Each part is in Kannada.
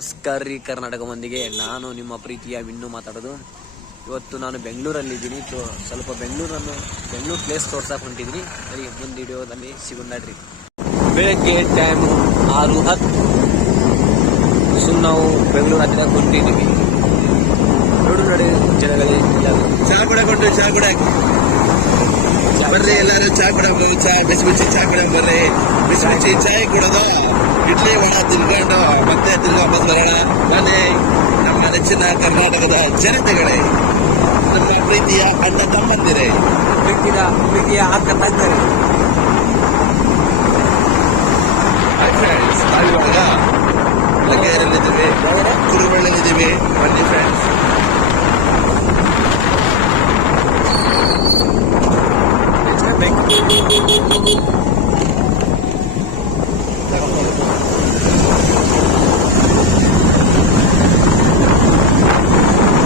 ನಮಸ್ಕಾರ ರೀ ಕರ್ನಾಟಕ ಮಂದಿಗೆ, ನಾನು ನಿಮ್ಮ ಪ್ರೀತಿಯ ವಿನ್ನು ಮಾತಾಡೋದು. ಇವತ್ತು ನಾನು ಬೆಂಗಳೂರಲ್ಲಿದ್ದೀನಿ. ಸ್ವಲ್ಪ ಬೆಂಗಳೂರು ಪ್ಲೇಸ್ ತೋರ್ಸಕ್ಕೆ ಹೊಂಟಿದ್ದೀನಿ. ಸರಿ, ಮುಂದೆ ವಿಡಿಯೋದಲ್ಲಿ ಸಿಗೋಣ್ರಿ. ಬೆಳಗ್ಗೆ ಟೈಮ್ 6:10. ನಾವು ಬೆಂಗಳೂರು ಹತ್ತಿರ ಹೊಂಟಿದ್ದೀವಿ. ನೋಡಿ ಜನಗಳೇ, ಚಾ ಕುಡಕೊಂಡು ಚಾ ಕುಡಕ್ಕೆ ಬರ್ರಿ, ಎಲ್ಲರೂ ಚಾ ಕುಡಕ್ ಚಾ ಬಿಸಿ ಬಿಸಿ ಚಾ ಕುಡಕ್ ಬರ್ರಿ. ಬಿಸಿ ಬಿಸಿ ಚಾಯ್ ಕುಡೋದು, ಇಡ್ಲಿ ವಡ ತಿನ್ಕೊಂಡು ಮತ್ತೆ ತಿರ್ಗಿ ವಾಪಸ್ ಬರೋಣ. ಬನ್ನಿ ನಮ್ಮ ನೆಚ್ಚಿನ ಕರ್ನಾಟಕದ ಜನತೆಗಳೇ, ನಮ್ಮ ಪ್ರೀತಿಯ ಅಣ್ಣ ತಮ್ಮಂದಿರೇ, ಪ್ರೀತಿಯ ಅಕ್ಕ ತಂಗರೇ. ನಾವಿವಾಗ ಲಗ್ಗೆರೆಯಲ್ಲಿದ್ದೀವಿ, ಕುರುಬಳ್ಳಿದ್ದೀವಿ. ಬನ್ನಿ ಫ್ರೆಂಡ್ಸ್.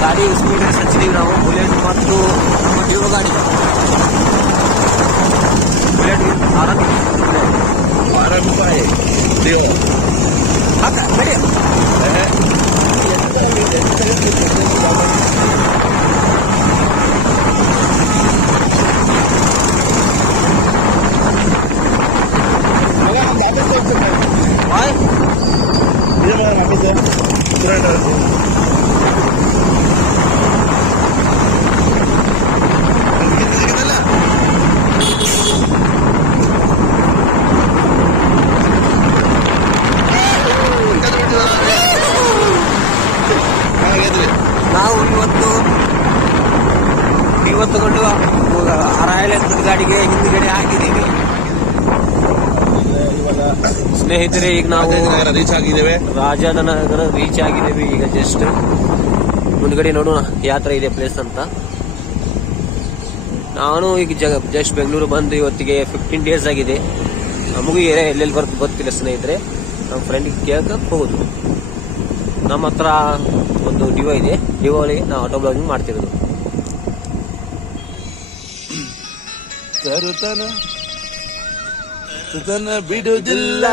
ಗಾಡಿ ಸ್ಪೀಡ್ ಹಚ್ಚಿದೀವಿ ನಾವು. ಬುಲೆಟ್ ಮತ್ತು ನಮ್ಮ ಡಿಯೋ ಗಾಡಿ. ಬುಲೆಟ್ ರೂಪಾಯಿ ಡಿಯೋ ಬೇಡಿ. ನಾವು ಇವತ್ತುಕೊಂಡು ರಾಯಲ್ ಗಾಡಿಗೆ ಹಿಂದ್ಗಡೆ ಹಾಕಿದ್ದೀವಿ. ಸ್ನೇಹಿತರೆ, ಈಗ ನಾವು ರೀಚ್ ಆಗಿದ್ದೇವೆ. ರಾಜಾದನಗರ ರೀಚ್ ಆಗಿದ್ದೇವೆ. ಈಗ ಜಸ್ಟ್ ಮುಂದ್ಗಡೆ ನೋಡೋಣ ಯಾತ್ರೆ ಇದೆ ಪ್ಲೇಸ್ ಅಂತ. ನಾನು ಈಗ ಜಸ್ಟ್ ಬೆಂಗಳೂರು ಬಂದು ಇವತ್ತಿಗೆ 15 ಡೇಸ್ ಆಗಿದೆ. ನಮಗೂ ಎಲ್ಲೆಲ್ಲಿ ಗೊತ್ತಿಲ್ಲ ಸ್ನೇಹಿತರೆ. ನಮ್ಮ ಫ್ರೆಂಡಿಗೆ ಕೇಳಕ್ಕೆ ಹೋಗುದು. ನಮ್ಮ ಹತ್ರ ಒಂದು ಡಿವೋ ಇದೆ. ಡಿವೋಲಿ ನಾವು ಆಟೋ ಬ್ಲಾಗಿಂಗ್ ಮಾಡ್ತಿರೋದು. ತರುತನ ಬಿಡುವುದಿಲ್ಲ,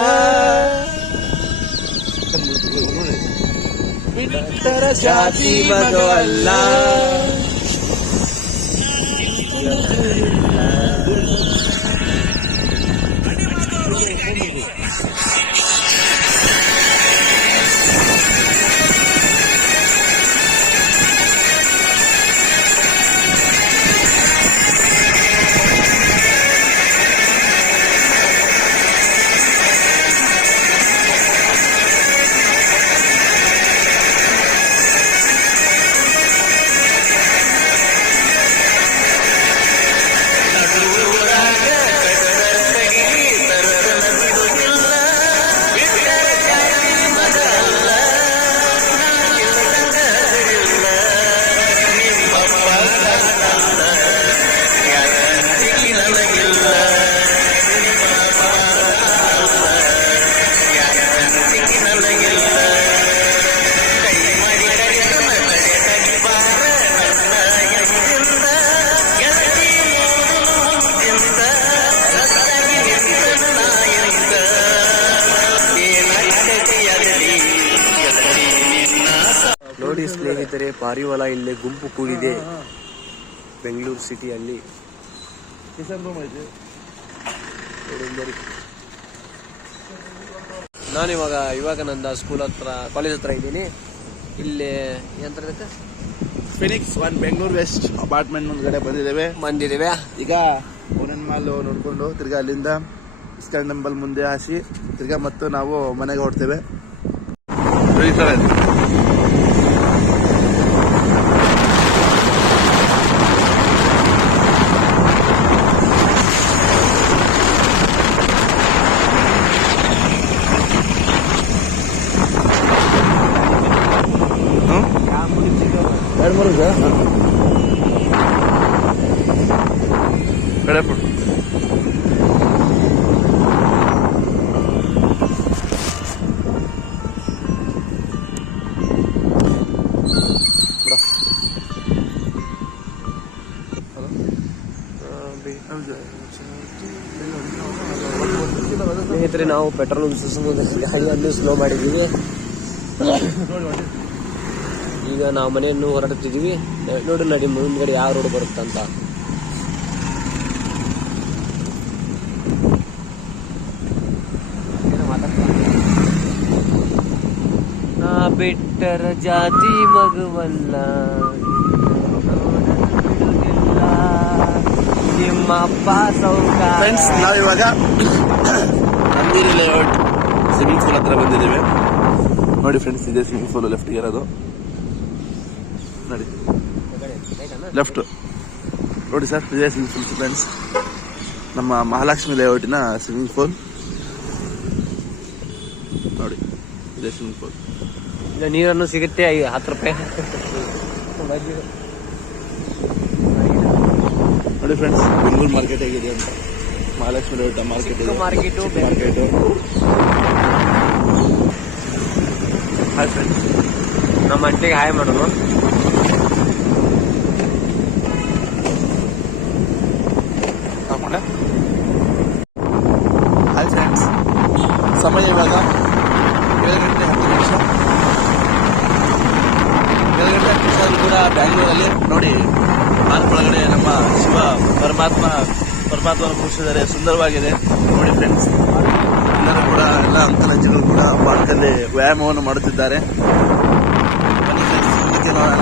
ಬಿಟ್ಟರ ಜಾತಿ ಮಗವಲ್ಲ. ನೋಡಿ ಸ್ನೇಹಿತರೆ, ಪಾರಿವಾಳ ಇಲ್ಲೇ ಗುಂಪು ಕೂಡಿದೆ ಬೆಂಗಳೂರು ಸಿಟಿಯಲ್ಲಿ. ನಾನಿವಾಗ ನಂದ ಸ್ಕೂಲ್ ಹತ್ರ, ಕಾಲೇಜ್ ಹತ್ರ ಇದ್ದೀನಿ. ಇಲ್ಲಿ ಎಂತ ಫಿನಿಕ್ಸ್ 1 ಬೆಂಗಳೂರು ವೆಸ್ಟ್ ಅಪಾರ್ಟ್ಮೆಂಟ್ ಮುಂದ್ಗಡೆ ಬಂದಿದ್ದೇವೆ. ಈಗ ಓನನ್ ಮಾಲ್ ನೋಡ್ಕೊಂಡು ತಿರ್ಗಾ ಅಲ್ಲಿಂದ ಇಸ್ಕಾನ್ ಟೆಂಪಲ್ ಮುಂದೆ ಹಾಸಿ ತಿರ್ಗಾ ಮತ್ತು ನಾವು ಮನೆಗೆ ಹೊರಡ್ತೇವೆ. ಸ್ನೇಹಿತರೆ, ನಾವು ಪೆಟ್ರೋಲ್ ಗಾಡಿಯನ್ನು ಸ್ಲೋ ಮಾಡಿದ್ದೀವಿ. ಈಗ ನಾವು ಮನೆಯನ್ನು ಹೊರಡುತ್ತಿದ್ದೀವಿ. ನೋಡಿ ನಡಿ ಮುಂದ್ಗಡೆ ಯಾವ ರೋಡ್ ಬರುತ್ತಂತ. ನಾ ಬಿಟ್ಟರ ಜಾತಿ ಮಗುವಲ್ಲ, ನಿಮ್ಮ ಅಪ್ಪ ಸೌಕಾರ. ಫ್ರೆಂಡ್ಸ್, ನಾವಿವಾಗ ನಂದಿನಿ ಲೇಔಟ್ ಸ್ವಿಮ್ಮಿಂಗ್ ಪೂಲ್ ಹತ್ರ ಬಂದಿದ್ದೇವೆ. ನೋಡಿ ಫ್ರೆಂಡ್ಸ್, ಇದೆ ಸ್ವಿಮ್ಮಿಂಗ್ ಪೂಲ್ ಲೆಫ್ಟ್ಗೆ ಇರೋದು. ನೋಡಿ ಲೆಫ್ಟ್ ನೋಡಿ ಸರ್, ಇದೇ ಸ್ವಿಮ್ಮಿಂಗ್ ಪೂಲ್ ಫ್ರೆಂಡ್ಸ್. ನಮ್ಮ ಮಹಾಲಕ್ಷ್ಮಿ ಲೇಔಟಿನ ಸ್ವಿಮ್ಮಿಂಗ್ ಪೂಲ್ ನೋಡಿ, ಇದೇ ಸ್ವಿಮ್ಮಿಂಗ್ ಪೂಲ್. ಇಲ್ಲ ನೀರನ್ನು ಸಿಗುತ್ತೆ 10 ರೂಪಾಯಿ. ನೋಡಿ ಫ್ರೆಂಡ್ಸ್, ಬೆಂಗಳೂರು ಮಾರ್ಕೆಟ್ ಹೇಗಿದೆ ಅಂತ. Mahalakshmi layout market market. Hi friends, ನಮ್ಮ ಅಂಟಿಗೆ ಹಾಯ್ ಮಾಡೋದು. ಹಾಯ್ ಫ್ರೆಂಡ್ಸ್, ಸಮಯ ಇವಾಗ 7 ಗಂಟೆ 10 ನಿಮಿಷ. 7 ಗಂಟೆ 10 ನಿಮಿಷ ಕೂಡ ಬ್ಯಾಂಗ್ಳೂರಲ್ಲಿ ನೋಡಿ, ಪಾರ್ಕ್ ಒಳಗಡೆ ನಮ್ಮ ಶಿವ ಪರಮಾತ್ಮನ ಕೂರಿಸಿದ್ದಾರೆ. ಸುಂದರವಾಗಿದೆ ನೋಡಿ ಫ್ರೆಂಡ್ಸ್. ಎಲ್ಲರೂ ಕೂಡ, ಎಲ್ಲ ಅಂಕಲ್ ಅಜ್ಜಿಗಳು ಕೂಡ ಪಾರ್ಕಲ್ಲಿ ವ್ಯಾಯಾಮವನ್ನು ಮಾಡುತ್ತಿದ್ದಾರೆ. ಬನ್ನಿ ಫ್ರೆಂಡ್ಸ್, ಇದಕ್ಕೆ ನೋಡೋಣ.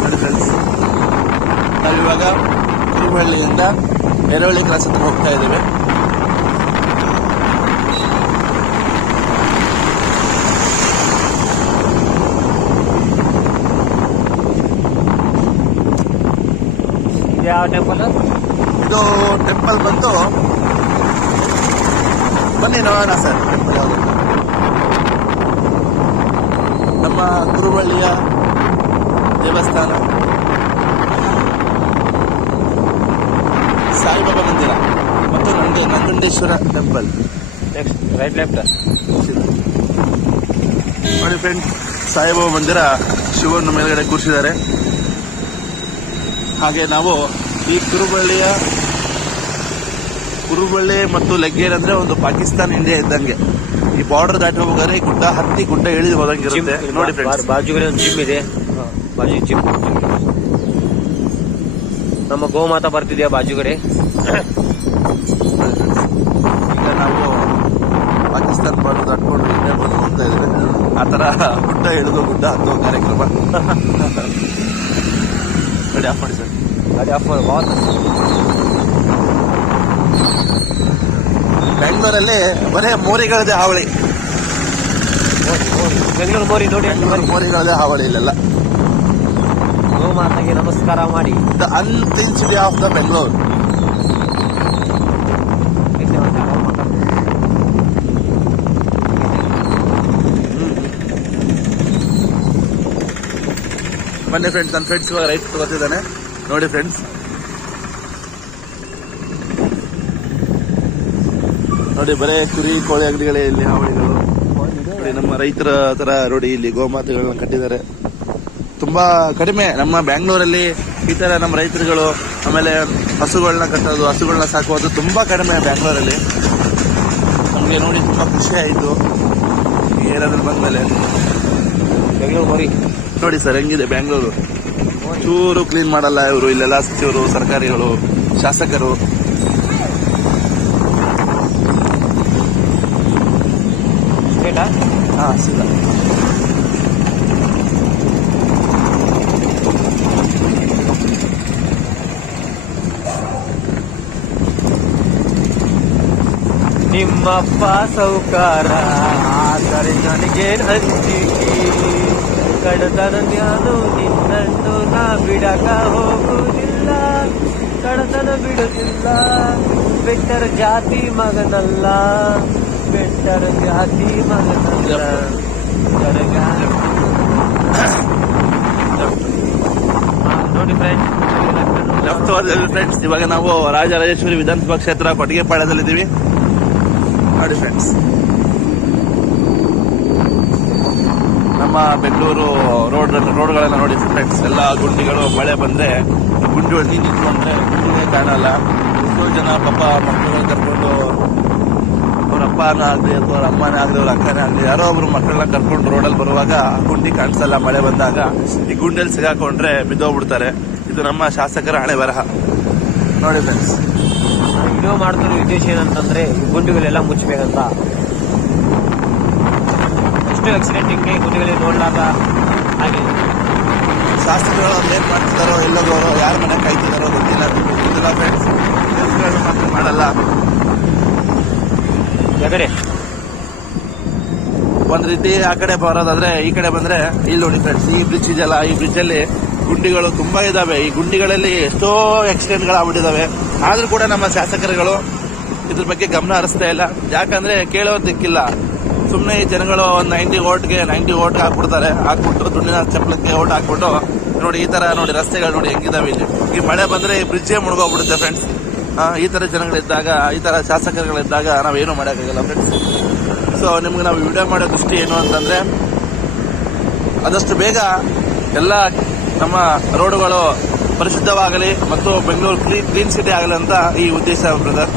ನೋಡಿ ಫ್ರೆಂಡ್ಸ್, ನಾವಿವಾಗ ಕುರುಬಳ್ಳಿಯಿಂದ ಎರೆಹಳ್ಳಿ ಕ್ರಾಸ್ ಹತ್ರ ಹೋಗ್ತಾ ಇದ್ದೇವೆ. ಯಾವ ಟೆಂಪಲ್ ಇದು? ಟೆಂಪಲ್ ಬಂದು ಬನ್ನಿ ನೋಡೋಣ ಸರ್. ಟೆಂಪಲ್ ಯಾವುದು? ನಮ್ಮ ಕುರುಬಳ್ಳಿಯ ದೇವಸ್ಥಾನ, ಸಾಯಿಬಾಬಾ ಮಂದಿರ ಮತ್ತು Nanjundeshwara temple. Next right left ನೋಡಿ ಫ್ರೆಂಡ್, ಸಾಯಿಬಾಬಾ ಮಂದಿರ ಶಿವನ ಮೇಲ್ಗಡೆ ಕೂರಿಸಿದ್ದಾರೆ. ಹಾಗೆ ನಾವು ಈ ಕುರುಬಳ್ಳಿ ಮತ್ತು ಲೆಗ್ಗೇರ್ ಅಂದ್ರೆ ಒಂದು ಪಾಕಿಸ್ತಾನ ಇಂಡಿಯಾ ಇದ್ದಂಗೆ. ಈ ಬಾರ್ಡರ್ ದಾಟಿ ಹೋಗೋದ್ರೆ ಈ ಗುಡ್ಡ ಹತ್ತಿ ಗುಡ್ಡ ಇಳಿದು ಹೋದಂಗಿರುತ್ತೆ. ನೋಡಿ ಫ್ರೆಂಡ್ಸ್, ಬಾಜುಗಡೆ ಒಂದು ಜಿಮ್ ಇದೆ. ಬಾಜು ಜಿಮ್. ನಮ್ಮ ಗೋಮಾತಾ ಬರ್ತಿದ್ಯಾ ಬಾಜುಗಡೆ. ಈಗ ನಾವು ಪಾಕಿಸ್ತಾನ ಬಾರ್ಡರ್ ದಾಟ್ಕೊಂಡು ಇಂಡಿಯಾ ಬಂದು ಹೋಗ್ತಾ ಇದ್ದೇವೆ. ಆ ತರ ಗುಡ್ಡ ಇಳಿದು ಗುಡ್ಡ ಹತ್ತುವ ಕಾರ್ಯಕ್ರಮ. ನೋಡಿ, ಆಫ್ ಮಾಡಿ ಸರ್. ಗಾಡಿ ಆಫ್ ಮಾಡಿ. ಬೆಂಗಳೂರಲ್ಲಿ ಬರೇ ಮೋರಿಗಳದೇ ಹಾವಳಿ. ಬೆಂಗಳೂರು ಮೋರಿ ನೋಡಿ. ಮೋರಿಗಳದೇ ಹಾವಳಿ ಇಲ್ಲೆಲ್ಲ. ಗೋಮಾತೆಗೆ ನಮಸ್ಕಾರ ಮಾಡಿ. The unclean city of the Bengaluru. ಬನ್ನಿ ಫ್ರೆಂಡ್ಸ್, ನನ್ನ ಫ್ರೆಂಡ್ಸ್ ಇವಾಗ ರೈಟ್ ತಗೋತಿದ್ದಾನೆ. ನೋಡಿ ಫ್ರೆಂಡ್ಸ್, ನೋಡಿ ಬರೇ ಕುರಿ ಕೋಳಿ ಅಂಗಡಿಗಳೇ ಇಲ್ಲಿ ಹಾವಳಿಗಳು. ನೋಡಿ ನಮ್ಮ ರೈತರ ತರ ನೋಡಿ ಇಲ್ಲಿ ಗೋಮಾತೆಗಳನ್ನ ಕಟ್ಟಿದ್ದಾರೆ. ತುಂಬಾ ಕಡಿಮೆ ನಮ್ಮ ಬ್ಯಾಂಗ್ಳೂರಲ್ಲಿ ಈ ತರ ನಮ್ಮ ರೈತರುಗಳು ಆಮೇಲೆ ಹಸುಗಳನ್ನ ಕಟ್ಟೋದು, ಹಸುಗಳನ್ನ ಸಾಕೋದು ತುಂಬಾ ಕಡಿಮೆ ಬ್ಯಾಂಗ್ಳೂರಲ್ಲಿ. ನಮಗೆ ನೋಡಿ ತುಂಬಾ ಖುಷಿ ಆಯಿತು ಈ ಏರಿಯಾದಲ್ಲಿ ಬಂದ್ಮೇಲೆ. ಬೆಂಗಳೂರು ಮೋರಿ ನೋಡಿ ಸರ್ ಹೆಂಗಿದೆ ಬ್ಯಾಂಗ್ಳೂರು. ಚೂರು ಕ್ಲೀನ್ ಮಾಡಲ್ಲ ಇವರು. ಇಲ್ಲೆಲ್ಲ ಸಚಿವರು, ಸರ್ಕಾರಿಗಳು, ಶಾಸಕರು. ಹಾ, ಸೀದಾ. ನಿಮ್ಮಪ್ಪ ಸೌಕಾರ ಆದರೆ ನನಗೇನು ಹಂಚಿಕೆ, ಕಡತನ ಜ್ಞಾನು ನಿನ್ನನ್ನು ನಾ ಬಿಡಕ ಹೋಗುವುದಿಲ್ಲ, ಕಡತನ ಬಿಡುತ್ತಿಲ್ಲ. ಬೆಟ್ಟರ ಜಾತಿ ಮಗನಲ್ಲ, ಬೆಟ್ಟರ ಜಾತಿ ಮಗನಲ್ಲ. ನೋಡಿ ಫ್ರೆಂಡ್ಸ್, ಇವಾಗ ನಾವು ರಾಜರಾಜೇಶ್ವರಿ ವಿಧಾನಸಭಾ ಕ್ಷೇತ್ರ ಕೊಟ್ಟಿಗೆಪಾಳ್ಯದಲ್ಲಿದ್ದೀವಿ. ನೋಡಿ ಫ್ರೆಂಡ್ಸ್, ನಮ್ಮ ಬೆಂಗಳೂರು ರೋಡ್ಗಳನ್ನ ನೋಡಿ ಫ್ರೆಂಡ್ಸ್. ಎಲ್ಲ ಗುಂಡಿಗಳು, ಮಳೆ ಬಂದ್ರೆ ಗುಂಡಿಗಳು ನೀರು ನಿಂತ್ಕೊಂಡ್ರೆ ಗುಂಡಿನೇ ಕಾಣಲ್ಲ. ಎಷ್ಟೋ ಜನ ಪಾಪ ಮಕ್ಕಳನ್ನ ಕರ್ಕೊಂಡು ಅವ್ರ ಅಪ್ಪನ ಆಗಲಿ ಅಥವಾ ಅವ್ರ ಅಮ್ಮನೇ ಆಗಲಿ ಅವ್ರ ಅಕ್ಕನೇ ಆಗಲಿ ಯಾರೋ ಒಬ್ರು ಮಕ್ಕಳನ್ನ ಕರ್ಕೊಂಡು ರೋಡಲ್ಲಿ ಬರುವಾಗ ಗುಂಡಿ ಕಾಣಿಸಲ್ಲ ಮಳೆ ಬಂದಾಗ ಈ ಗುಂಡಿಯಲ್ಲಿ ಸಿಗಾಕೊಂಡ್ರೆ ಬಿದ್ದೋಗ್ಬಿಡ್ತಾರೆ. ಇದು ನಮ್ಮ ಶಾಸಕರ ಹಣೆ ಬರಹ ನೋಡಿ ಫ್ರೆಂಡ್ಸ್. ವಿಡಿಯೋ ಮಾಡ್ತಿರೋ ಉದ್ದೇಶ ಏನಂತಂದ್ರೆ ಈ ಗುಂಡಿಗಳೆಲ್ಲ ಮುಚ್ಚಬೇಕಂತ. ಎಷ್ಟು ಆಕ್ಸಿಡೆಂಟ್ ಹಿಂಗೆ ಗುಂಡಿಗಳಿಗೆ ನೋಡ್ಲಾಗ ಹಾಗೆ ಶಾಸಕರು ಏನ್ ಮಾಡ್ತಿದಾರೋ ಎಲ್ಲೋಗೋರು ಯಾರ ಮನೆ ಕಾಯ್ತಿದಾರೋ ಗೊತ್ತಿಲ್ಲ ಫ್ರೆಂಡ್ಸ್. ಕೆಲಸಗಳನ್ನ ಮಾತ್ರ ಮಾಡಲ್ಲ. ಯಾಕಡೆ ಒಂದ್ ರೀತಿ ಆ ಕಡೆ ಬರೋದಾದ್ರೆ ಈ ಕಡೆ ಬಂದ್ರೆ ಇಲ್ಲಿ ನೋಡಿ ಫ್ರೆಂಡ್ಸ್, ಈ ಬ್ರಿಡ್ಜ್ ಇದೆಯಲ್ಲ, ಈ ಬ್ರಿಡ್ಜ್ ಅಲ್ಲಿ ಗುಂಡಿಗಳು ತುಂಬಾ ಇದಾವೆ. ಈ ಗುಂಡಿಗಳಲ್ಲಿ ಎಷ್ಟೋ ಆಕ್ಸಿಡೆಂಟ್ಗಳು ಆಗ್ಬಿಟ್ಟಿದಾವೆ. ಆದ್ರೂ ಕೂಡ ನಮ್ಮ ಶಾಸಕರುಗಳು ಇದ್ರ ಬಗ್ಗೆ ಗಮನ ಹರಿಸ್ತಾ ಇಲ್ಲ. ಯಾಕಂದ್ರೆ ಕೇಳೋರ್ ದಿಕ್ಕಿಲ್ಲ. ಸುಮ್ಮನೆ ಈ ಜನಗಳು ಒಂದು 90 ಓಟ್ ಹಾಕ್ಬಿಡ್ತಾರೆ. ಹಾಕ್ಬಿಟ್ಟು ದುಡ್ಡಿನ ಚಪ್ಪಲಕ್ಕೆ ಓಟ್ ಹಾಕ್ಬಿಟ್ಟು ನೋಡಿ ಈ ತರ ನೋಡಿ ರಸ್ತೆಗಳು ನೋಡಿ ಹೆಂಗಿದಾವೆ. ಇಲ್ಲಿ ಈ ಮಳೆ ಬಂದ್ರೆ ಈ ಬ್ರಿಡ್ಜೇ ಮುಳುಗೋಗ್ಬಿಡುತ್ತೆ ಫ್ರೆಂಡ್ಸ್. ಈ ತರ ಜನಗಳಿದ್ದಾಗ, ಈ ತರ ಶಾಸಕರುಗಳಿದ್ದಾಗ ನಾವೇನು ಮಾಡೋಕ್ಕಾಗಲ್ಲ ಫ್ರೆಂಡ್ಸ್. ಸೊ ನಿಮ್ಗೆ ನಾವು ವಿಡಿಯೋ ಮಾಡೋ ದೃಷ್ಟಿ ಏನು ಅಂತಂದ್ರೆ ಆದಷ್ಟು ಬೇಗ ಎಲ್ಲ ನಮ್ಮ ರೋಡುಗಳು ಪರಿಶುದ್ಧವಾಗಲಿ ಮತ್ತು ಬೆಂಗಳೂರು ಕ್ಲೀನ್ ಸಿಟಿ ಆಗಲಿ ಅಂತ ಈ ಉದ್ದೇಶ ಬ್ರದರ್.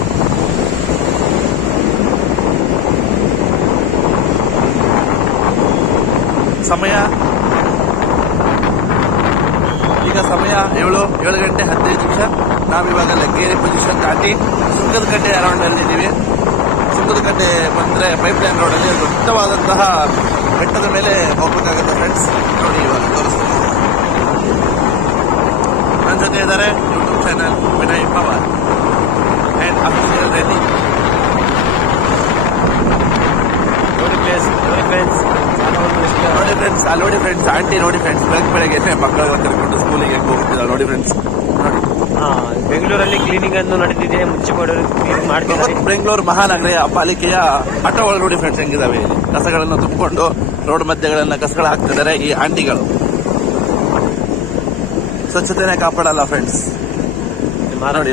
ಈಗ ಸಮಯ 7 ಗಂಟೆ 15 ನಿಮಿಷ. ನಾವಿವಾಗ ಲಗ್ಗೇರಿ ಪೊಸಿಷನ್ ದಾಟಿ ಸುಂಕದಕಟ್ಟೆ ಅರೌಂಡ್ ಅಲ್ಲಿ ಇದ್ದೀವಿ. ಸುಂಕದಕಟ್ಟೆ ಬಂದ್ರೆ ಪೈಪ್ ಲೈನ್ ರೋಡಲ್ಲಿ ದೊಡ್ಡವಾದಂತಹ ಬೆಟ್ಟದ ಮೇಲೆ ಹೋಗ್ಬೇಕಾಗುತ್ತೆ ಫ್ರೆಂಡ್ಸ್. ನೋಡಿ ಇವಾಗ ತೋರಿಸ್ತೀನಿ. ನನ್ನ ಜೊತೆ ಇದ್ದಾರೆ YouTube channel Vinay Pawar and official ready. ನೋಡಿ ಫ್ರೆಂಡ್ಸ್ ನೋಡಿ ಫ್ರೆಂಡ್ಸ್ ಆಂಟಿ ನೋಡಿ ಫ್ರೆಂಡ್ಸ್ ಬೆಳಗ್ಗೆ ಮಕ್ಕಳ ಕರ್ಕೊಂಡು ಸ್ಕೂಲಿಗೆ ಹೋಗ್ತಿದ್ದಾರೆ ನೋಡಿ ಫ್ರೆಂಡ್ಸ್. ಬೆಂಗಳೂರಲ್ಲಿ ಕ್ಲೀನಿಂಗ್ ಅನ್ನು ನಡೆದಿದೆ. ಮುನ್ಸಿಪಾಲಿಟಿ ಕ್ಲೀನಿಂಗ್ ಮಾಡ್ತಿದ್ದಾರೆ. ಬೆಂಗಳೂರು ಮಹಾನಗರ ಪಾಲಿಕೆಯ ಆಟೋಗಳು ನೋಡಿ ಫ್ರೆಂಡ್ಸ್ ಹೆಂಗಿದಾವೆ. ಕಸಗಳನ್ನು ತುಂಬಿಕೊಂಡು ರೋಡ್ ಮಧ್ಯೆಗಳನ್ನ ಕಸಗಳು ಹಾಕ್ತಿದ್ದಾರೆ ಈ ಆಂಟಿಗಳು. ಸ್ವಚ್ಛತೆನೇ ಕಾಪಾಡಲ್ಲ ಫ್ರೆಂಡ್ಸ್.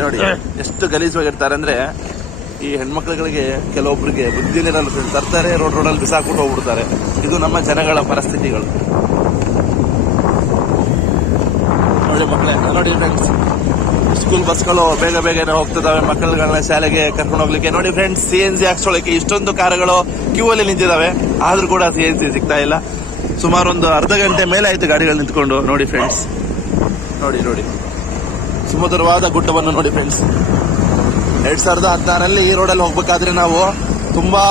ನೋಡಿ ಎಷ್ಟು ಗಲೀಜಾಗಿರ್ತಾರೆ ಅಂದ್ರೆ ಈ ಹೆಣ್ಮಕ್ಳುಗಳಿಗೆ ಕೆಲವೊಬ್ಬರಿಗೆ ಬುದ್ಧಿನಿರಲ್ಲ ಫ್ರೆಂಡ್ಸ್. ತರ್ತಾರೆ ರೋಡಲ್ಲಿ ಬಿಸಾಕ್ಬಿಟ್ಟು ಹೋಗ್ಬಿಡ್ತಾರೆ. ಇದು ನಮ್ಮ ಜನಗಳ ಪರಿಸ್ಥಿತಿಗಳು. ನೋಡಿ ಮಕ್ಕಳೇ, ನೋಡಿ ಫ್ರೆಂಡ್ಸ್ ಸ್ಕೂಲ್ ಬಸ್ಗಳು ಬೇಗನೆ ಹೋಗ್ತಿದಾವೆ ಮಕ್ಕಳುಗಳನ್ನ ಶಾಲೆಗೆ ಕರ್ಕೊಂಡು ಹೋಗ್ಲಿಕ್ಕೆ. ನೋಡಿ ಫ್ರೆಂಡ್ಸ್ CNG ಹಾಕ್ಸೋಳಕ್ಕೆ ಇಷ್ಟೊಂದು ಕಾರುಗಳು ಕ್ಯೂ ಅಲ್ಲಿ ನಿಂತಿದ್ದಾವೆ. ಆದ್ರೂ ಕೂಡ CNG ಸಿಗ್ತಾ ಇಲ್ಲ. ಸುಮಾರು ಒಂದು ಅರ್ಧ ಗಂಟೆ ಮೇಲೆ ಆಯ್ತು ಗಾಡಿಗಳು ನಿಂತ್ಕೊಂಡು. ನೋಡಿ ಫ್ರೆಂಡ್ಸ್, ನೋಡಿ ಸುಮಧುರವಾದ ಗುಡ್ಡವನ್ನು ನೋಡಿ ಫ್ರೆಂಡ್ಸ್. 2016ರಲ್ಲಿ ಈ ರೋಡಲ್ಲಿ ಹೋಗ್ಬೇಕಾದ್ರೆ ನಾವು ತುಂಬಾ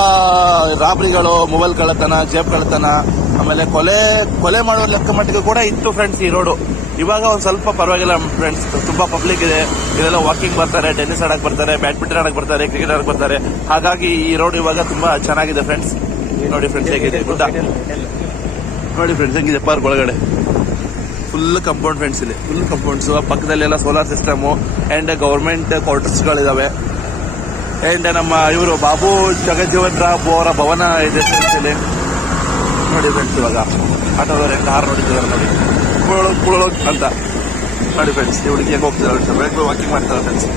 ರಾಬ್ರಿಗಳು, ಮೊಬೈಲ್ ಕಳ್ಳತನ, ಜೇಬ್ ಕಳ್ಳತನ, ಆಮೇಲೆ ಕೊಲೆ ಮಾಡುವ ಲೆಕ್ಕ ಮಟ್ಟಿಗೆ ಕೂಡ ಇತ್ತು ಫ್ರೆಂಡ್ಸ್ ಈ ರೋಡು. ಇವಾಗ ಒಂದ್ ಸ್ವಲ್ಪ ಪರವಾಗಿಲ್ಲ ಫ್ರೆಂಡ್ಸ್. ತುಂಬಾ ಪಬ್ಲಿಕ್ ಇದೆ. ಇದೆಲ್ಲ ವಾಕಿಂಗ್ ಬರ್ತಾರೆ, ಟೆನ್ನಿಸ್ ಆಡಕ್ ಬರ್ತಾರೆ, ಬ್ಯಾಡ್ಮಿಂಟನ್ ಆಡಕ್ ಬರ್ತಾರೆ, ಕ್ರಿಕೆಟ್ ಆಡಕ್ ಬರ್ತಾರೆ. ಹಾಗಾಗಿ ಈ ರೋಡ್ ಇವಾಗ ತುಂಬಾ ಚೆನ್ನಾಗಿದೆ ಫ್ರೆಂಡ್ಸ್. ನೋಡಿ ಫ್ರೆಂಡ್ಸ್ ಹೇಗಿದೆ ಗುಡ್ಡ. ನೋಡಿ ಫ್ರೆಂಡ್ಸ್ ಹೆಂಗಿದೆ ಪಾರ್ಕ್ ಒಳಗಡೆ. Full compound friends. ಇಲ್ಲಿ ಫುಲ್ ಕಂಪೌಂಡ್ಸ್. ಪಕ್ಕದಲ್ಲೆಲ್ಲ solar system and government quarters ಗಳಿದಾವೆ. ಅಂಡ್ ನಮ್ಮ ಇವರು ಬಾಬು ಜಗಜೀವನ್ ರಾಮ್ ಅವರ ಭವನ ಇದೆ ಫ್ರೆಂಡ್ಸ್ ಇಲ್ಲಿ. ನೋಡಿ ಫ್ರೆಂಡ್ಸ್ ಇವಾಗ ಆಟೋದವ್ರು ಹೆಂಗ ಹಾರ್ ನೋಡಿದ್ದಾರೆ ನೋಡಿ ಕುಳೋಗ್ ಅಂತ. ನೋಡಿ ಫ್ರೆಂಡ್ಸ್ ಈ ಹುಡುಗಿ ಹೆಂಗ್ ಹೋಗ್ತಿದ್ದಾರೆ ಬೆಳಗ್ಗೆ ವಾಕಿಂಗ್ ಮಾಡ್ತಾರೆ ಫ್ರೆಂಡ್ಸ್.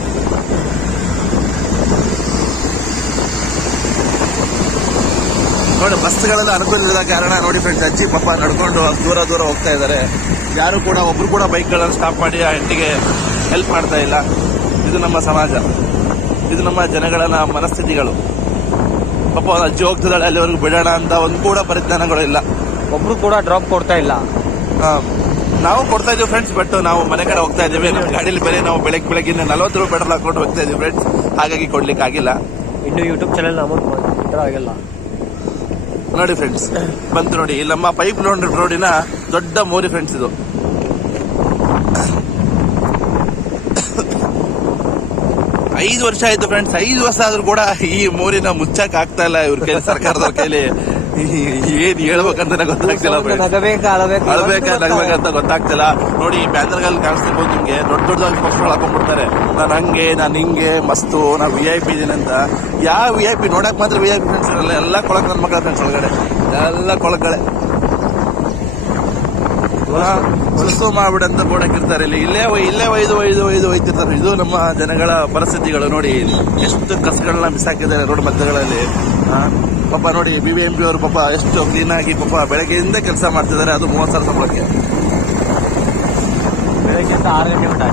ನೋಡಿ ಬಸ್ಗಳೆಲ್ಲ ಅನುಕೂಲ ಇಲ್ಲದ ಕಾರಣ ನೋಡಿ ಫ್ರೆಂಡ್ಸ್ ಅಜ್ಜಿ ಪಾಪ ನಡ್ಕೊಂಡು ದೂರ ಹೋಗ್ತಾ ಇದ್ದಾರೆ. ಯಾರು ಕೂಡ ಒಬ್ರು ಕೂಡ ಬೈಕ್ಗಳನ್ನು ಸ್ಟಾಪ್ ಮಾಡಿ ಆ ಹೆಂಡಿಗೆ ಹೆಲ್ಪ್ ಮಾಡ್ತಾ ಇಲ್ಲ. ಇದು ನಮ್ಮ ಸಮಾಜ, ಇದು ನಮ್ಮ ಜನಗಳ ಮನಸ್ಥಿತಿಗಳು. ಪಾಪ ಅಜ್ಜಿ ಹೋಗ್ತಿದ್ದಾಳೆ, ಅಲ್ಲಿವರೆಗೂ ಬಿಡೋಣ ಅಂತ ಒಂದು ಕೂಡ ಪರಿಜ್ಞಾನಗಳು ಇಲ್ಲ. ಒಬ್ರು ಕೂಡ ಡ್ರಾಪ್ ಕೊಡ್ತಾ ಇಲ್ಲ. ನಾವು ಕೊಡ್ತಾ ಇದೀವಿ ಫ್ರೆಂಡ್ಸ್. ಬಟ್ ನಾವು ಮನೆ ಕಡೆ ಹೋಗ್ತಾ ಇದೀವಿ. ನಮ್ಮ ಗಾಡಿಯಲ್ಲಿ ಬೇರೆ ನಾವು ಬೆಳಗ್ಗೆ 40 ರೂಪಾಯಿ ಪೆಟ್ರೋಲ್ ಹಾಕೊಂಡು ಹೋಗ್ತಾ ಇದೀವಿ ಫ್ರೆಂಡ್ಸ್. ಹಾಗಾಗಿ ಕೊಡ್ಲಿಕ್ಕೆ ಆಗಿಲ್ಲ. ಇನ್ನು ಯೂಟ್ಯೂಬ್ ಚಾನಲ್ ಅಮೌಂಟ್ ಆಗಿಲ್ಲ. ನೋಡಿ ಫ್ರೆಂಡ್ಸ್ ಬಂತು ನೋಡಿ ಇಲ್ಲಿ ನಮ್ಮ ಪೈಪ್ ರೋಡಿನ ದೊಡ್ಡ ಮೋರಿ ಫ್ರೆಂಡ್ಸ್. ಇದು 5 ವರ್ಷ ಆಯ್ತು ಫ್ರೆಂಡ್ಸ್. 5 ವರ್ಷ ಆದ್ರೂ ಕೂಡ ಈ ಮೋರಿನ ಮುಚ್ಚಕ್ ಆಗ್ತಾ ಇಲ್ಲ ಇವ್ರ ಕೈಲಿ, ಸರ್ಕಾರದವ್ರ ಕೈಲಿ. ಏನ್ ಹೇಳ್ಬೇಕಂತ ಗೊತ್ತಾಗ್ತಿಲ್ಲ. ನಗಬೇಕಂತ ಗೊತ್ತಾಗ್ತಿಲ್ಲ. ನೋಡಿ ಬ್ಯಾನರ್ಗಳಲ್ಲಿ ಕಾಣಿಸ್ತಿರ್ಬೋದು ನಿಮ್ಗೆ. ದೊಡ್ಡದಾಗಿ ಪೋಸ್ಟರ್ ಹಾಕೊಂಡ್ಬಿಡ್ತಾರೆ. ನಾನು ಹಿಂಗೆ ಮಸ್ತು, ನಾ VIP ಇದೀನಿ ಅಂತ. ಯಾವ VIP ನೋಡಕ್ ಮಾತ್ರ VIP ಫ್ರೆಂಡ್ಸ್ ಇರಲ್ಲ. ಎಲ್ಲ ಕೊಳಕ್ ನನ್ನ ಮಕ್ಕಳ ಫ್ರೆಂಡ್ಸ್ ಒಳಗಡೆ ಎಲ್ಲ ಕೊಳಕಳೆ ಹೊಲಸು ಮಾಡ್ಬಿಡಂತ ಬೋಡಾಕಿರ್ತಾರೆ. ಇಲ್ಲೇ ಒಯ್ದು ಒಯ್ತಿರ್ತಾರೆ. ಇದು ನಮ್ಮ ಜನಗಳ ಪರಿಸ್ಥಿತಿಗಳು. ನೋಡಿ ಎಷ್ಟು ಕಸಗಳನ್ನ ಬಿಸಾಕಿದ್ದಾರೆ ರೋಡ್ ಮಧ್ಯಗಳಲ್ಲಿ. ಪಾಪ ನೋಡಿ BBMP ಅವರು ಪಾಪ ಎಷ್ಟು ಕ್ಲೀನ್ ಆಗಿ ಪಾಪ ಬೆಳಗ್ಗೆಯಿಂದ ಕೆಲಸ ಮಾಡ್ತಿದ್ದಾರೆ. ಅದು 30,000 ಸಂಬಳಕ್ಕೆ. ಬೆಳಗ್ಗೆ 6 ಗಂಟೆ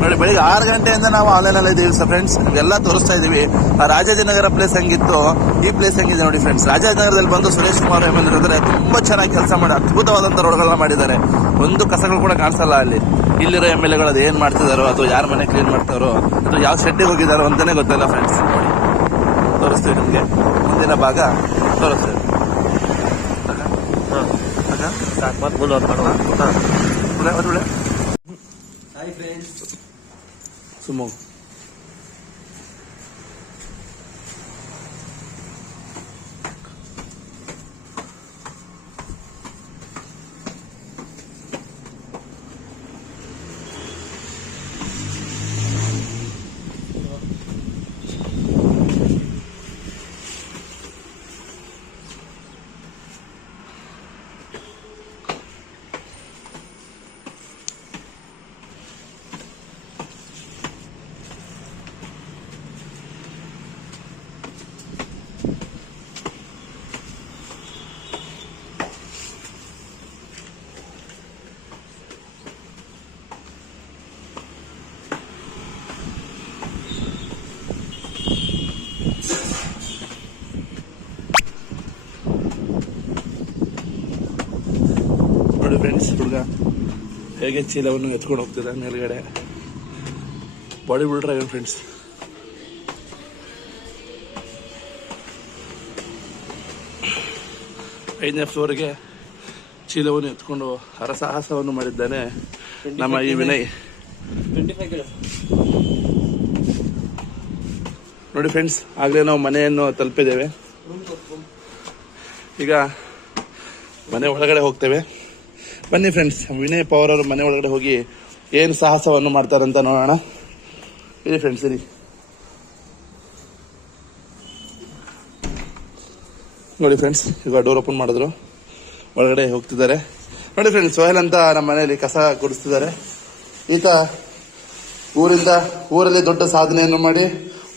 ನೋಡಿ ಬೆಳಿಗ್ಗೆ 6 ಗಂಟೆಯಿಂದ ನಾವು ಆನ್ಲೈನಲ್ಲಿ ಇದ್ದೀವಿ ಫ್ರೆಂಡ್ಸ್. ಎಲ್ಲ ತೋರಿಸ್ತಾ ಇದೀವಿ. ಆ ರಾಜಾಜಿನಗರ ಪ್ಲೇಸ್ ಹೆಂಗಿತ್ತು, ಈ ಪ್ಲೇಸ್ ಹೆಂಗಿದೆ ನೋಡಿ ಫ್ರೆಂಡ್ಸ್. ರಾಜಾಜಿನಗರದಲ್ಲಿ ಬಂದು ಸುರೇಶ್ ಕುಮಾರ್ MLA ಇದ್ದಾರೆ. ತುಂಬಾ ಚೆನ್ನಾಗಿ ಕೆಲಸ ಮಾಡಿ ಅದ್ಭುತವಾದಂಥ ರೋಡ್ಗಳನ್ನ ಮಾಡಿದ್ದಾರೆ. ಒಂದು ಕಸಗಳು ಕೂಡ ಕಾಣಿಸಲ್ಲ ಅಲ್ಲಿ. ಇಲ್ಲಿರೋ MLAಗಳು ಅದು ಏನ್ ಮಾಡ್ತಿದಾರೋ, ಅಥವಾ ಯಾರ ಮನೆ ಕ್ಲೀನ್ ಮಾಡ್ತಾರೋ, ಅಥವಾ ಯಾವ ಶೆಡ್ಡಿಗೆ ಹೋಗಿದಾರೋ ಅಂತಾನೆ ಗೊತ್ತಿಲ್ಲ ಫ್ರೆಂಡ್ಸ್. ನೋಡಿ ತೋರಿಸ್ತೀವಿ ನಿಮಗೆ ಮುಂದಿನ ಭಾಗ ತೋರಿಸ್ತೀವಿ. ಹಾಯ್ ಫ್ರೆಂಡ್ಸ್, ಸುಮ್ಮ ನೋಡಿ ಫ್ರೆಂಡ್ಸ್, ಹುಡುಗ ಹೇಗೆ ಚೀಲವನ್ನು ಎತ್ಕೊಂಡು ಹೋಗ್ತಿದ್ದ ಮೇಲ್ಗಡೆ. ಬಾಡಿ ಬಿಲ್ಡರ್ ಆಗ ಫ್ರೆಂಡ್ಸ್. ಐದನೇ ಫ್ಲೋರ್ಗೆ ಚೀಲವನ್ನು ಎತ್ಕೊಂಡು ಹರಸಾಹಸವನ್ನು ಮಾಡಿದ್ದಾನೆ ನಮ್ಮ ಈ ವಿನಯ್. 25 ಕಿಲೋ. ನೋಡಿ ಫ್ರೆಂಡ್ಸ್, ಆಗಲೇ ನಾವು ಮನೆಯನ್ನು ತಲುಪಿದ್ದೇವೆ. ಈಗ ಮನೆ ಒಳಗಡೆ ಹೋಗ್ತೇವೆ. ಬನ್ನಿ ಫ್ರೆಂಡ್ಸ್, ವಿನಯ್ ಪವರ್ ಅವರು ಮನೆ ಒಳಗಡೆ ಹೋಗಿ ಏನು ಸಾಹಸವನ್ನು ಮಾಡ್ತಾರಂತ ನೋಡೋಣ. ಇರಿ ಫ್ರೆಂಡ್ಸ್, ಇರಿ. ನೋಡಿ ಫ್ರೆಂಡ್ಸ್, ಈಗ ಡೋರ್ ಓಪನ್ ಮಾಡಿದ್ರು, ಒಳಗಡೆ ಹೋಗ್ತಿದ್ದಾರೆ. ನೋಡಿ ಫ್ರೆಂಡ್ಸ್, ಸೋಹೆಲ್ ಅಂತ ನಮ್ಮ ಮನೆಯಲ್ಲಿ ಕಸ ಗುಡಿಸ್ತಿದ್ದಾರೆ. ಈತ ಊರಲ್ಲಿ ದೊಡ್ಡ ಸಾಧನೆಯನ್ನು ಮಾಡಿ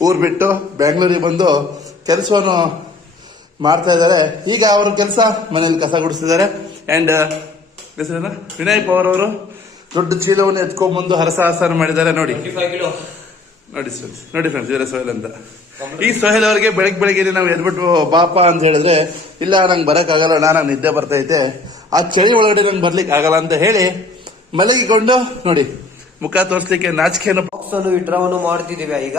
ಊರು ಬಿಟ್ಟು ಬೆಂಗಳೂರಿಗೆ ಬಂದು ಕೆಲಸವನ್ನು ಮಾಡ್ತಾ ಇದ್ದಾರೆ. ಈಗ ಅವರು ಕೆಲಸ ಮನೆಯಲ್ಲಿ ಕಸ ಗುಡಿಸ್ತಿದ್ದಾರೆ. ಅಂಡ್ ಹೆಸರೇನ ವಿನಯ್ ಪವರ್ ಅವರು ದೊಡ್ಡ ಚೀಲವನ್ನು ಎತ್ಕೊಂಡ್ಬಂದು ಹರಸಾಹಸ ಮಾಡಿದ್ದಾರೆ. ನೋಡಿ 25 ಕಿಲೋ. ನೋಡಿ ಫ್ರೆಂಡ್ಸ್, ಇವರೇ ಸೋಹೆಲ್ ಅಂತ. ಈ ಸೋಹೆಲ್ ಅವರಿಗೆ ಬೆಳಗ್ಗೆ ನಾವು ಎದ್ಬಿಟ್ಟು ಬಾಪ ಅಂತ ಹೇಳಿದ್ರೆ, ಇಲ್ಲ ನಂಗೆ ಬರಕ್ ಆಗಲ್ಲ, ನಂಗೆ ನಿದ್ದೆ ಬರ್ತೈತೆ, ಆ ಚಳಿ ಒಳಗಡೆ ನಂಗೆ ಬರ್ಲಿಕ್ಕೆ ಆಗಲ್ಲ ಅಂತ ಹೇಳಿ ಮಲಗಿಕೊಂಡು ನೋಡಿ ಮುಖ ತೋರಿಸ್ಲಿಕ್ಕೆ ನಾಚಿಕೆಯನ್ನು ಬಾಕ್ಸ್ ಅನ್ನು ವಿಡ್ರಾವನ್ನು ಮಾಡ್ತಿದ್ದೀವಿ. ಈಗ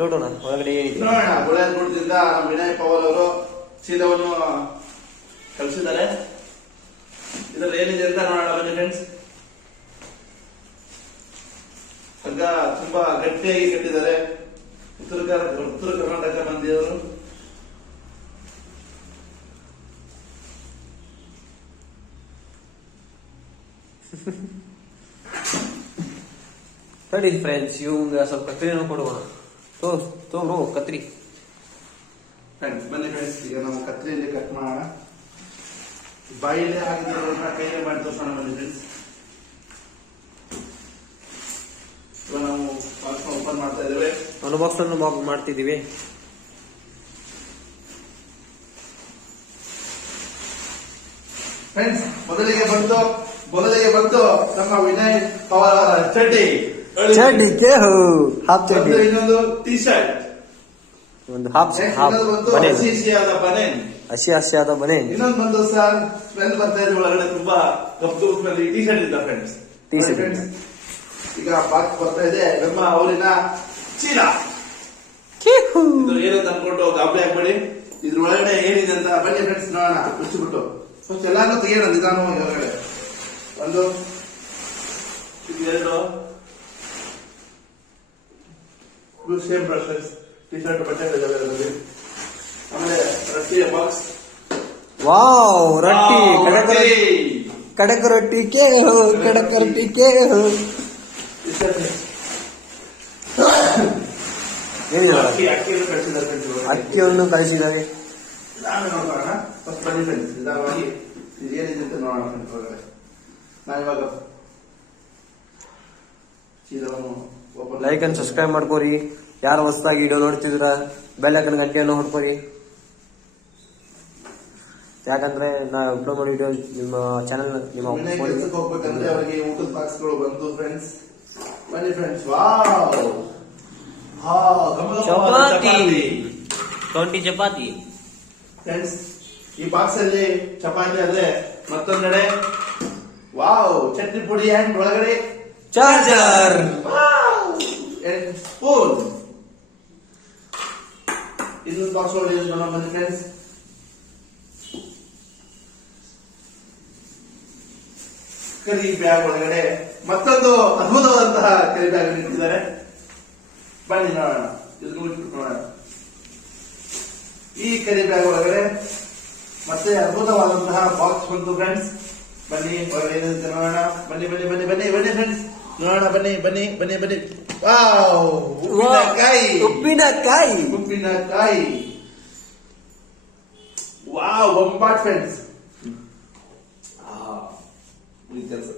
ನೋಡೋಣ ಒಳಗಡೆ ಏನಿದೆ. ಗುಳದಿಂದ ವಿನಯ್ ಪವರ್ ಅವರು ಚೀಲವನ್ನು ಕಳಿಸಿದ್ದಾರೆ. ಇದ್ರಲ್ಲಿ ಏನಿದೆ ಅಂತ ನೋಡೋಣ ಬನ್ನಿ ಫ್ರೆಂಡ್ಸ್. ಹಗ್ಗ ತುಂಬಾ ಗಟ್ಟಿಯಾಗಿ ಕಟ್ಟಿದ್ದಾರೆ. ಉತ್ತರ ಕರ್ನಾಟಕ ಮಂದಿಯವರು. ತಡಿ ಫ್ರೆಂಡ್ಸ್, ಇವಂಗ ಸ್ವಲ್ಪ ಕತ್ರಿನೂ ಕೊಡುವ. ತೋರು ಕತ್ರಿ. ಫ್ರೆಂಡ್ಸ್ ಬನ್ನಿ ಫ್ರೆಂಡ್ಸ್, ಈಗ ನಾವು ಕತ್ರಿಯಲ್ಲಿ ಕಟ್ ಮಾಡೋಣ. ಬಾಯಿಲೆ ಆಗಿದ್ದನ್ನ ಕೈಯಲ್ಲಿ ಮಾಡಿ ತೋರಿಸೋಣ ಬನ್ನಿ ಫ್ರೆಂಡ್ಸ್. ಇವಾಗ ನಾವು ಬಾಕ್ಸ್ ಓಪನ್ ಮಾಡ್ತಾ ಇದ್ದೇವೆ. ಬಾಕ್ಸ್ ಅನ್ನು ಮಾಡ್ತಿದ್ದೀವಿ. ಫ್ರೆಂಡ್ಸ್, ಮೊದಲಿಗೆ ಬಂತು ನಮ್ಮ ವಿನಯ್ ಪವರ್ ಅವರ ಚಡ್ಡಿ. ಹಾಫ್ ಚಡ್ಡಿ, ಇನ್ನೊಂದು ಟಿ ಶರ್ಟ್, ಒಂದು ಹಾಫ್ ಹಸಿಯಾದ ಮನೆ. ಇನ್ನೊಂದು ಬಂದು ಸರ್ ಸ್ಮೆಲ್ ಬರ್ತಾ ಇದೆ ಒಳಗಡೆ, ತುಂಬಾ ಕಪ್ಪು ಸ್ಮೆಲ್. ಟಿ ಶರ್ಟ್ ಇಂದ ಫ್ರೆಂಡ್ಸ್. ಈಗ ಬಾಕ್ಸ್ ಬರ್ತಾ ಇದೆ ನಮ್ಮ ಅವರಿನ ಚೀಲ. ಇದು ಏನಂತ ಅನ್ಕೊಂಡು ಗಾಬರಿ ಆಗ್ಬೇಡಿ. ಇದ್ರ ಒಳಗಡೆ ಏನಿದೆ ಅಂತ ಬನ್ನಿ ಫ್ರೆಂಡ್ಸ್ ನೋಡೋಣ. ಬಿಟ್ಟು ಫಸ್ಟ್ ಎಲ್ಲಾನು ತೆಗಿಯೋಣ ನಿಧಾನವಾಗಿ ಹೊರಗಡೆ. ಒಂದು, ಎರಡು ಸೇಮ್ ಬ್ರಷಸ್, ಟಿ ಶರ್ಟ್, ಬಟ್ಟೆ ಇದಾವೆ. ಆಮೇಲೆ ರೊಟ್ಟಿಯ ಬಾಕ್ಸ್. ವಾವ್, ರೊಟ್ಟಿ, ಕಡಕ ರೊಟ್ಟಿ ಕಡಕ ರೊಟ್ಟಿ ಅಕ್ಕಿಯನ್ನು ಕಳಿಸಿದ್ದಾರೆ. ನೋಡೋಣ ಫಸ್ಟ್ ಬನ್ನಿ ಫ್ರೆಂಡ್ಸ್, ನಿಧಾನವಾಗಿ ಇದೇನಿದೆ ಅಂತ ನೋಡೋಣ ಫ್ರೆಂಡ್ಸ್ ಒಳಗಡೆ. ನಾನಿವಾಗ ಚೀಲವನ್ನು ಓಪನ್. ಲೈಕ್ ಅಂಡ್ ಸಬ್ಸ್ಕ್ರೈಬ್ ಮಾಡ್ಕೋರಿ. ಯಾರು ಹೊಸದಾಗಿ ವಿಡಿಯೋ ನೋಡ್ತಿದ್ರ ಬೆಲ್ ಐಕಾನ್ ಗಂಟೆಯನ್ನು ಹೊಡ್ಕೋರಿ. ಯಾಕಂದ್ರೆ ನಾ ಅಪ್ಲೋಡ್ ಮಾಡಿ ವಿಡಿಯೋ ನಿಮ್ಮ ಚಾನಲ್ ನಿಮ್ಮ ಹೋಗ್ಬೇಕಂದ್ರೆ ಅವರಿಗೆ ಊಟದ ಬಾಕ್ಸ್ಗಳು ಬಂತು ಫ್ರೆಂಡ್ಸ್. ಬನ್ನಿ friends, wow chapati 20 chapati. Friends, ಈ ಬಾಕ್ಸ್ ಅಲ್ಲಿ ಚಪಾತಿ ಆದ್ರೆ ಮತ್ತೊಂದೆಡೆ ವಾವ್ ಚಟ್ನಿ ಪುಡಿ ಅಂಡ್ ಒಳಗಡೆ ಚಾರ್ಜರ್. ಸ್ಪೂನ್. ಇನ್ನೊಂದು ಬಾಕ್ಸ್ ಒಳಗೆ ಬನ್ನಿ ಫ್ರೆಂಡ್ಸ್. ಕರಿ ಬ್ಯಾಗ್ ಒಳಗಡೆ ಮತ್ತೊಂದು ಅದ್ಭುತವಾದಂತಹ ಕರಿ ಬ್ಯಾಗ್ ಇಟ್ಟಿದ್ದಾರೆ. ಬನ್ನಿ ನೋಡೋಣ, ಇದಕ್ಕೂ ಬಿಟ್ಬಿಟ್ಟು ನೋಡೋಣ. ಈ ಕರಿ ಬ್ಯಾಗ್ ಒಳಗಡೆ ಮತ್ತೆ ಅದ್ಭುತವಾದಂತಹ ಬಾಕ್ಸ್ ಬಂತು ಫ್ರೆಂಡ್ಸ್. ಬನ್ನಿ ಒಳಗಡೆ ಏನಿದೆ ನೋಡೋಣ. ಬನ್ನಿ ಬನ್ನಿ ಬನ್ನಿ ಬನ್ನಿ ಬನ್ನಿ ಫ್ರೆಂಡ್ಸ್, ನೋಡೋಣ. ಬನ್ನಿ ಬನ್ನಿ ಬನ್ನಿ ಬನ್ನಿ. ವಾವ್, ಉಪ್ಪಿನಕಾಯಿ. ಉಪ್ಪಿನಕಾಯಿ. ಉಪ್ಪಿನಕಾಯಿ. ವಾವ್, ಬೊಂಬಾಟ್ ಫ್ರೆಂಡ್ಸ್. ಕೆಲಸ